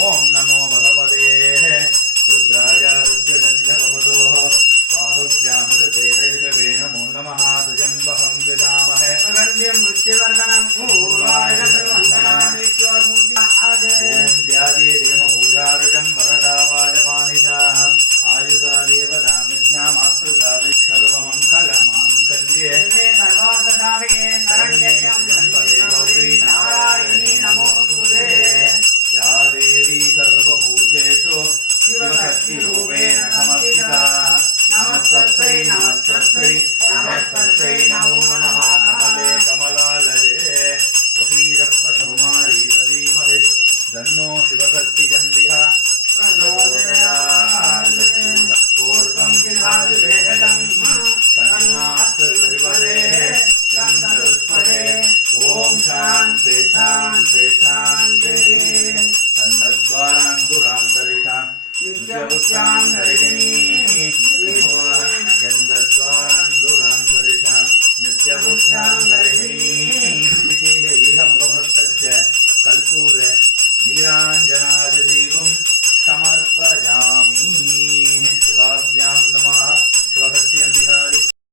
ओम नमो भगवते रुद्राय रुद्रजन्यवधोः बाहुभ्यामुदतेजवे नमो नमः तुजम्बहं गजामहे सुगन्धिं मृत्युवर्धनं ओम ध्याये देवभूषारुजं वरदावाजवानिजाः आयुधा देवदामिभ्यामास्तृतादि सर्वमङ्गलमाङ्गल्ये सर्वार्थसाधके गौरी नारायणी नमोस्तुते या देवी सर्वभूतेषु शिवशक्तिरूपेण समर्थिता नमस्तस्यै नमस्तस्यै नमस्तस्यै नमो नमः कमले कमलालये प्रसीदप्रथमारी सधीमहि तन्नो शिवशक्तिजन्दिः प्रचोदयात्